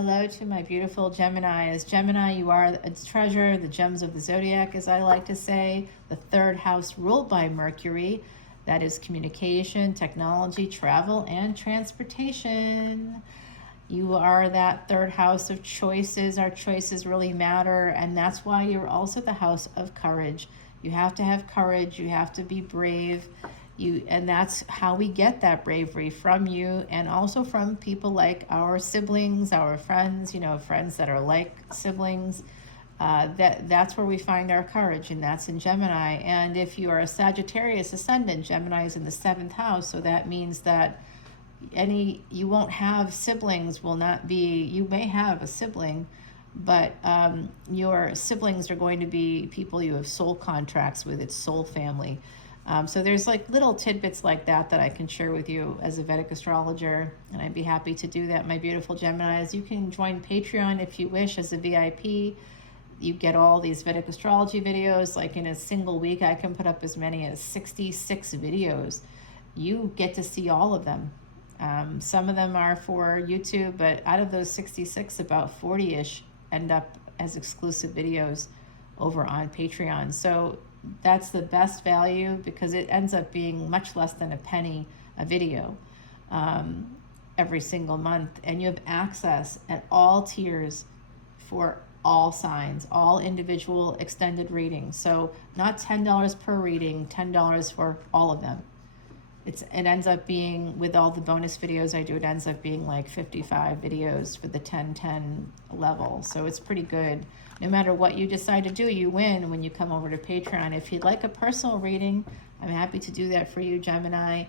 Hello to my beautiful Gemini. As Gemini, you are a treasure, the gems of the zodiac, as I like to say. The third house ruled by Mercury. That is communication, technology, travel, and transportation. You are that third house of choices. Our choices really matter, and that's why you're also the house of courage. You have to have courage. You have to be brave. And that's how we get that bravery from you, and also from people like our siblings, our friends, friends that are like siblings. That's where we find our courage, and that's in Gemini. And if you are a Sagittarius ascendant, Gemini is in the 7th house, so that means that you won't have siblings, you may have a sibling, but your siblings are going to be people you have soul contracts with. It's soul family. So there's like little tidbits like that I can share with you as a Vedic astrologer, and I'd be happy to do that, my beautiful Geminis. You can join Patreon if you wish as a VIP. You get all these Vedic astrology videos. Like in a single week, I can put up as many as 66 videos. You get to see all of them. Some of them are for YouTube, but out of those 66, about 40-ish end up as exclusive videos over on Patreon. So that's the best value, because it ends up being much less than a penny a video every single month, and you have access at all tiers for all signs, all individual extended readings. So not $10 per reading, $10 for all of them. It ends up being, with all the bonus videos I do, it ends up being like 55 videos for the 10-10 level. So it's pretty good. No matter what you decide to do, you win when you come over to Patreon. If you'd like a personal reading, I'm happy to do that for you, Gemini.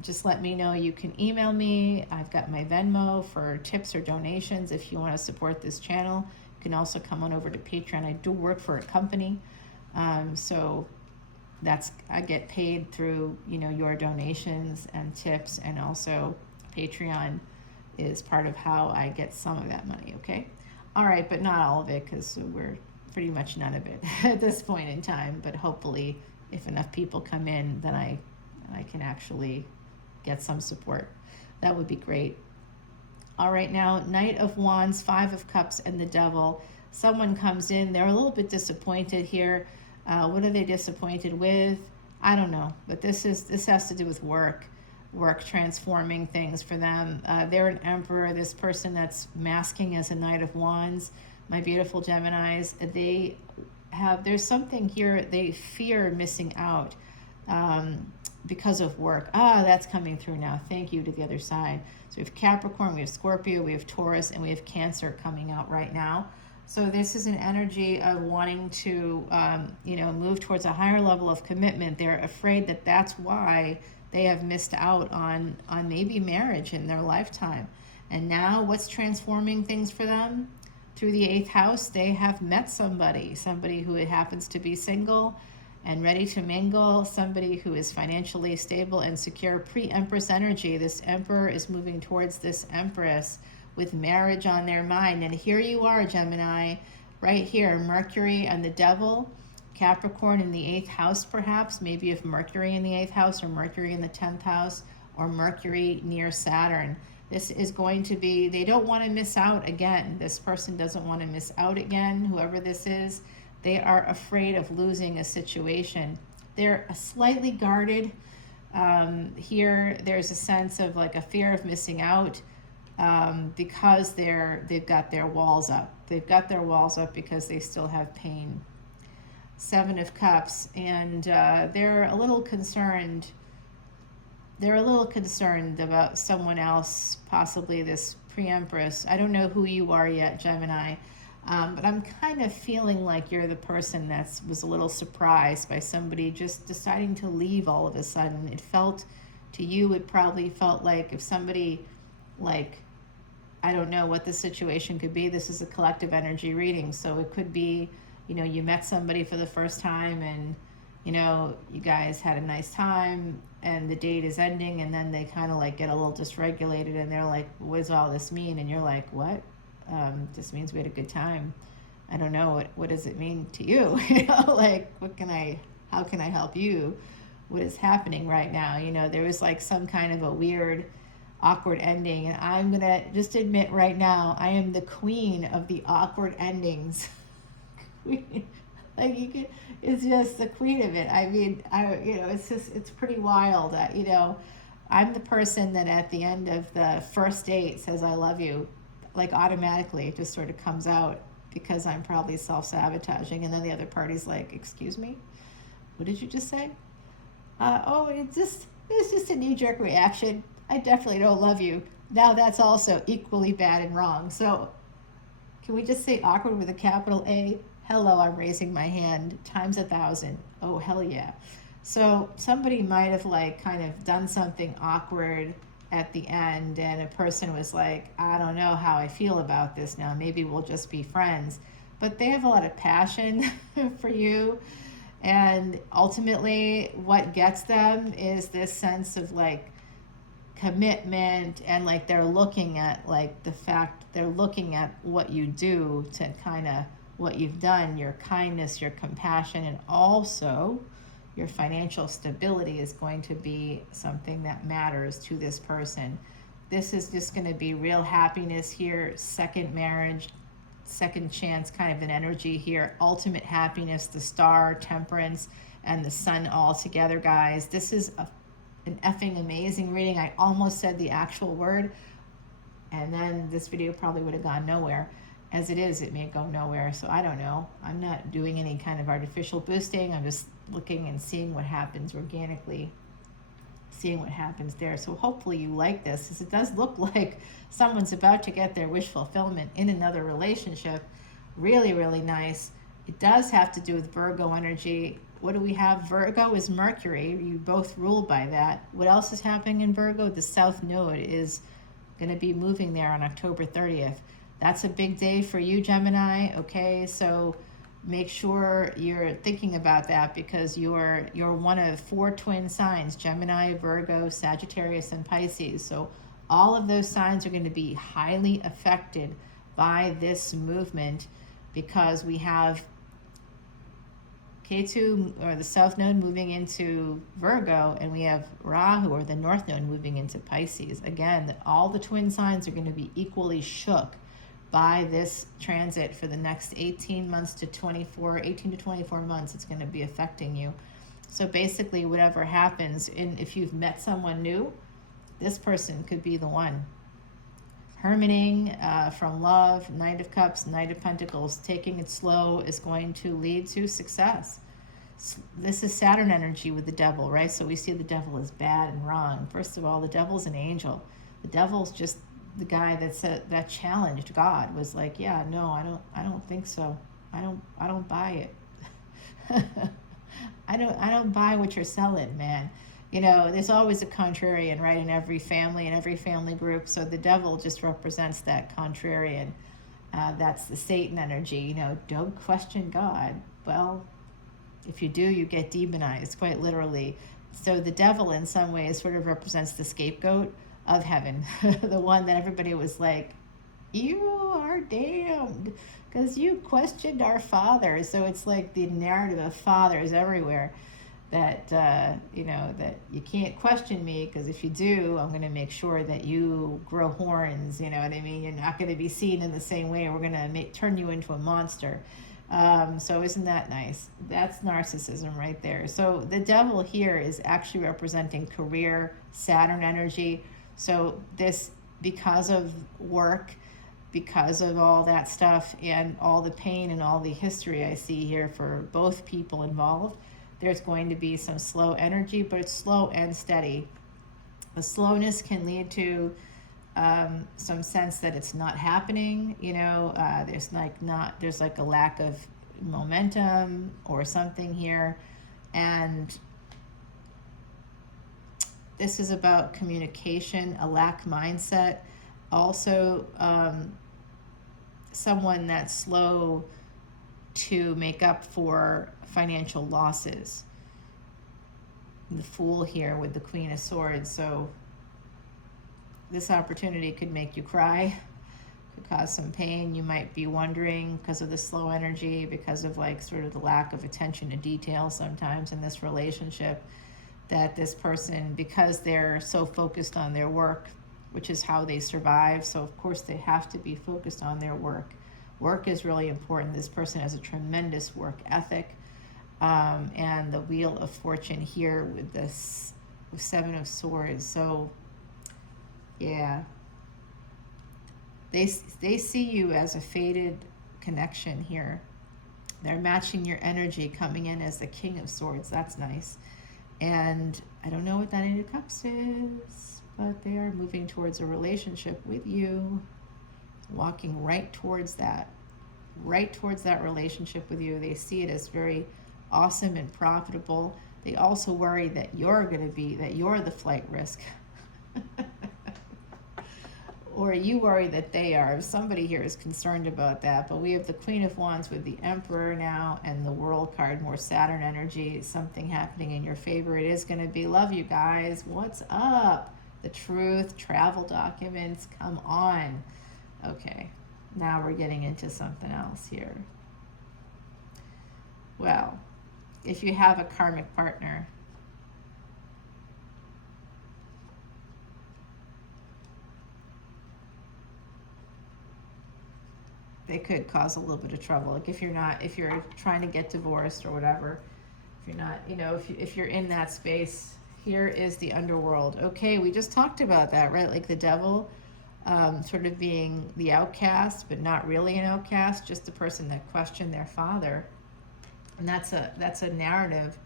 Just let me know. You can email me. I've got my Venmo for tips or donations if you want to support this channel. You can also come on over to Patreon. I do work for a company, so I get paid through your donations and tips, and also Patreon is part of how I get some of that money. Okay, all right, but not all of it, because we're pretty much none of it at this point in time. But hopefully, if enough people come in, then I can actually get some support. That would be great. All right, now Knight of Wands, 5 of Cups, and the Devil. Someone comes in, they're a little bit disappointed here. What are they disappointed with? I don't know, but this has to do with work transforming things for them. They're an Emperor, this person that's masking as a Knight of Wands. My beautiful Geminis, there's something here, they fear missing out because of work. That's coming through now. Thank you to the other side. So we have Capricorn, we have Scorpio, we have Taurus, and we have Cancer coming out right now. So this is an energy of wanting to, move towards a higher level of commitment. They're afraid that that's why they have missed out on maybe marriage in their lifetime. And now what's transforming things for them? Through the 8th house, they have met somebody who happens to be single and ready to mingle, somebody who is financially stable and secure. Pre-Empress energy. This Emperor is moving towards this Empress with marriage on their mind. And here you are, Gemini, right here, Mercury and the Devil, Capricorn in the 8th house, perhaps, maybe if Mercury in the 8th house, or Mercury in the 10th house, or Mercury near Saturn. This is going to be, they don't want to miss out again. This person doesn't want to miss out again, whoever this is. They are afraid of losing a situation. They're slightly guarded. Here, there's a sense of like a fear of missing out, because they've got their walls up. They've got their walls up because they still have pain. 7 of Cups, and they're a little concerned. They're a little concerned about someone else, possibly this pre-Empress. I don't know who you are yet, Gemini, but I'm kind of feeling like you're the person that was a little surprised by somebody just deciding to leave all of a sudden. It felt to you, it probably felt like if somebody, like, I don't know what the situation could be. This is a collective energy reading, so it could be, you met somebody for the first time, and you guys had a nice time, and the date is ending, and then they kind of like get a little dysregulated, and they're like, what does all this mean? And you're like, what? This means we had a good time. I don't know, what does it mean to you? Like, how can I help you? What is happening right now? There was like some kind of a weird awkward ending. And I'm going to just admit right now, I am the queen of the awkward endings. Queen. Like you could, it's just the queen of it. I mean, it's pretty wild. I'm the person that at the end of the first date says I love you, like automatically. It just sort of comes out because I'm probably self-sabotaging, and then the other party's like, "Excuse me, what did you just say?" It's just a knee-jerk reaction. I definitely don't love you. Now that's also equally bad and wrong. So can we just say awkward with a capital A? Hello, I'm raising my hand times 1,000. Oh, hell yeah. So somebody might have kind of done something awkward at the end, and a person was like, I don't know how I feel about this now. Maybe we'll just be friends. But they have a lot of passion for you. And ultimately, what gets them is this sense of commitment, and they're looking at they're looking at what you do to kind of what you've done, your kindness, your compassion, and also your financial stability is going to be something that matters to this person. This is just going to be real happiness here, second marriage, second chance kind of an energy here, ultimate happiness, the star, temperance, and the sun all together, guys. This is an effing amazing reading. I almost said the actual word, and then this video probably would have gone nowhere. As it is, it may go nowhere, so I don't know. I'm not doing any kind of artificial boosting. I'm just looking and seeing what happens organically, seeing what happens there. So hopefully you like this, because it does look like someone's about to get their wish fulfillment in another relationship. Really, really nice. It does have to do with Virgo energy. What do we have? Virgo is Mercury. You both rule by that. What else is happening in Virgo? The South Node is going to be moving there on October 30th. That's a big day for you, Gemini. Okay, so make sure you're thinking about that, because you're one of 4 twin signs: Gemini, Virgo, Sagittarius, and Pisces. So all of those signs are going to be highly affected by this movement, because we have Ketu, or the South Node, moving into Virgo, and we have Rahu, or the North Node, moving into Pisces. Again, all the twin signs are going to be equally shook by this transit for the next 18 to 24 months. It's going to be affecting you. So basically, whatever happens, if you've met someone new, this person could be the one. Hermiting from love, Knight of Cups, Knight of Pentacles, taking it slow is going to lead to success. This is Saturn energy with the devil, right? So we see the devil as bad and wrong. First of all, the devil's an angel. The devil's just the guy that challenged God, was like, yeah, no, I don't think so. I don't buy it. I don't buy what you're selling, man. There's always a contrarian, right, in every family and every family group. So the devil just represents that contrarian. That's the Satan energy. Don't question God. Well, if you do, you get demonized, quite literally. So the devil, in some ways, sort of represents the scapegoat of heaven, the one that everybody was like, you are damned because you questioned our father. So it's like the narrative of fathers everywhere, that that you can't question me, because if you do, I'm going to make sure that you grow horns. You know what I mean? You're not going to be seen in the same way. We're going to turn you into a monster. So isn't that nice? That's narcissism right there. So the devil here is actually representing career, Saturn energy. So this, because of work, because of all that stuff and all the pain and all the history I see here for both people involved, there's going to be some slow energy, but it's slow and steady. The slowness can lead to some sense that it's not happening. There's like a lack of momentum or something here, and this is about communication, a lack mindset. Also, someone that's slow to make up for financial losses. The Fool here with the Queen of Swords. So this opportunity could make you cry, could cause some pain. You might be wondering, because of the slow energy, because of sort of the lack of attention to detail sometimes in this relationship, that this person, because they're so focused on their work, which is how they survive. So of course they have to be focused on their work. Work is really important. This person has a tremendous work ethic. And the Wheel of Fortune here with this Seven of Swords. So yeah, they see you as a fated connection here. They're matching your energy, coming in as the King of Swords. That's nice. And I don't know what that Eight of Cups is, but they are moving towards a relationship with you, walking right towards that relationship with you. They see it as very awesome and profitable. They also worry that you're the flight risk. Or you worry that they are. Somebody here is concerned about that. But we have the Queen of Wands with the Emperor now and the World card, more Saturn energy, something happening in your favor. It is going to be love, you guys. What's up? The Truth, travel documents, come on. Okay, now we're getting into something else here. Well, if you have a karmic partner, they could cause a little bit of trouble. Like if you're trying to get divorced or whatever, if you're not, if you're in that space, here is the underworld. Okay, we just talked about that, right? Like the devil, sort of being the outcast, but not really an outcast, just the person that questioned their father. And that's a narrative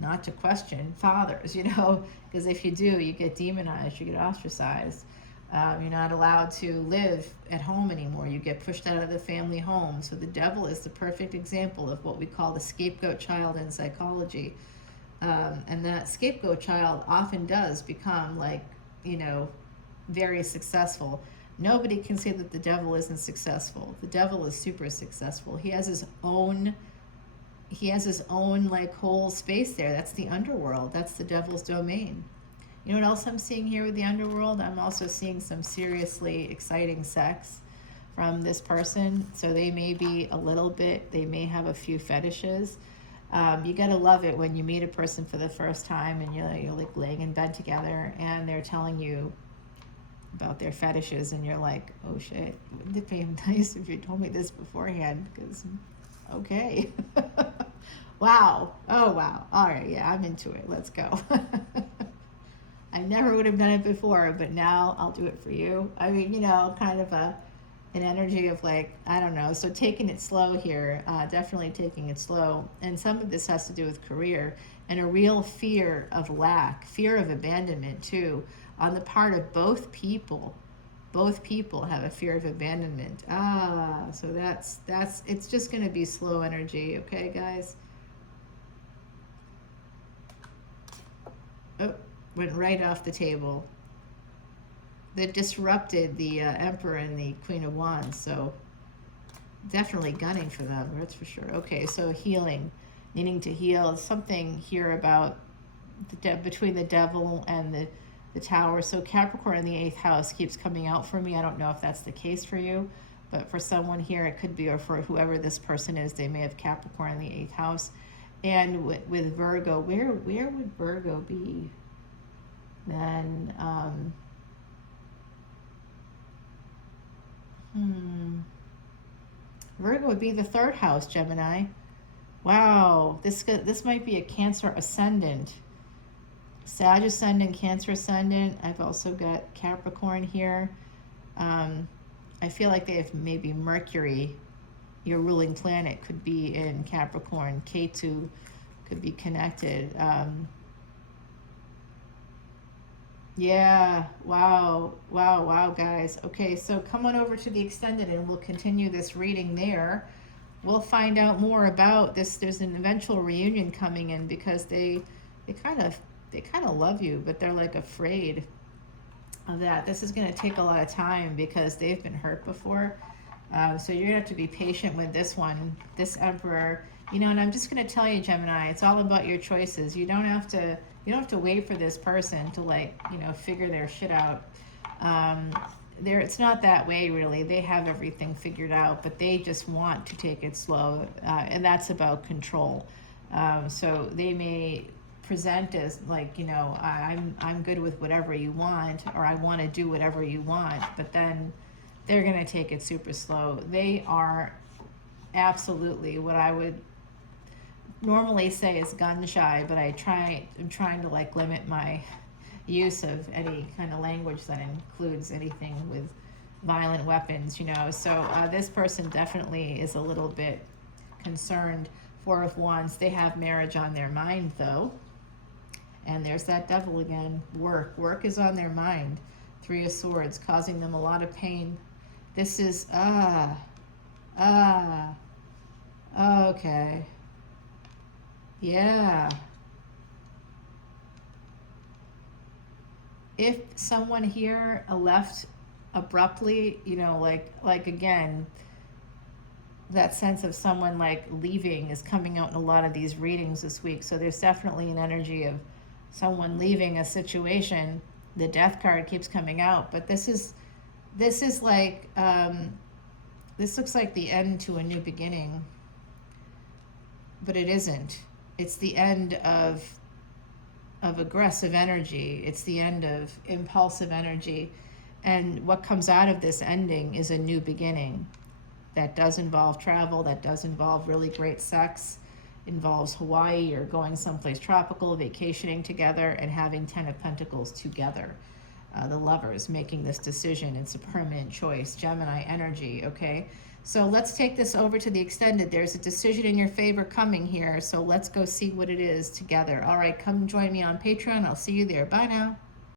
not to question fathers, because if you do, you get demonized, you get ostracized. You're not allowed to live at home anymore. You get pushed out of the family home. So the devil is the perfect example of what we call the scapegoat child in psychology. And that scapegoat child often does become very successful. Nobody can say that the devil isn't successful. The devil is super successful. He has his own whole space there. That's the underworld. That's the devil's domain. You know what else I'm seeing here with the underworld? I'm also seeing some seriously exciting sex from this person. So they may be they may have a few fetishes. You gotta love it when you meet a person for the first time and you're like laying in bed together and they're telling you about their fetishes and you're like, oh shit, wouldn't it be nice if you told me this beforehand? Because, okay. Wow. Oh, wow. All right, yeah, I'm into it. Let's go. I never would have done it before, but now I'll do it for you. I mean, kind of an energy of I don't know. So taking it slow here, definitely taking it slow. And some of this has to do with career and a real fear of lack, fear of abandonment too, on the part of both people. Both people have a fear of abandonment. So it's just going to be slow energy. Okay, guys? Oh. Went right off the table. That disrupted the Emperor and the Queen of Wands. So definitely gunning for them, that's for sure. Okay, so healing, needing to heal. Something here about between the devil and the Tower. So Capricorn in the 8th house keeps coming out for me. I don't know if that's the case for you, but for someone here it could be, or for whoever this person is, they may have Capricorn in the 8th house. And with Virgo, where would Virgo be? Then Virgo would be the 3rd house, Gemini. Wow, this might be a Cancer ascendant. Sag ascendant, Cancer ascendant. I've also got Capricorn here. I feel like they have maybe Mercury, your ruling planet, could be in Capricorn. Ketu could be connected. Yeah, wow, guys. Okay, so come on over to the Extended and we'll continue this reading there. We'll find out more about this. There's an eventual reunion coming in because they kind of love you, but they're afraid of that. This is going to take a lot of time because they've been hurt before. So you're going to have to be patient with this one, this Emperor. And I'm just going to tell you, Gemini, it's all about your choices. You don't have to wait for this person to figure their shit out. It's not that way, really. They have everything figured out, but they just want to take it slow, and that's about control. So they may present as like, you know, I'm good with whatever you want, or I want to do whatever you want, but then they're going to take it super slow. They are absolutely what I would normally say is gun shy, but I'm trying to like limit my use of any kind of language that includes anything with violent weapons, you know. So this person definitely is a little bit concerned. Four of Wands, they have marriage on their mind though. And there's that devil again. Work is on their mind. Three of Swords, causing them a lot of pain. This is, okay. Yeah. If someone here left abruptly, you know, like again, that sense of someone like leaving is coming out in a lot of these readings this week. So there's definitely an energy of someone leaving a situation. The Death card keeps coming out, but this is like, this looks like the end to a new beginning, but it isn't. It's the end of aggressive energy. It's the end of impulsive energy. And what comes out of this ending is a new beginning that does involve travel, that does involve really great sex, involves Hawaii or going someplace tropical, vacationing together, and having 10 of Pentacles together. The lovers making this decision. It's a permanent choice. Gemini energy, okay? So let's take this over to the extended. There's a decision in your favor coming here, so let's go see what it is together. All right, come join me on Patreon. I'll see you there. Bye now.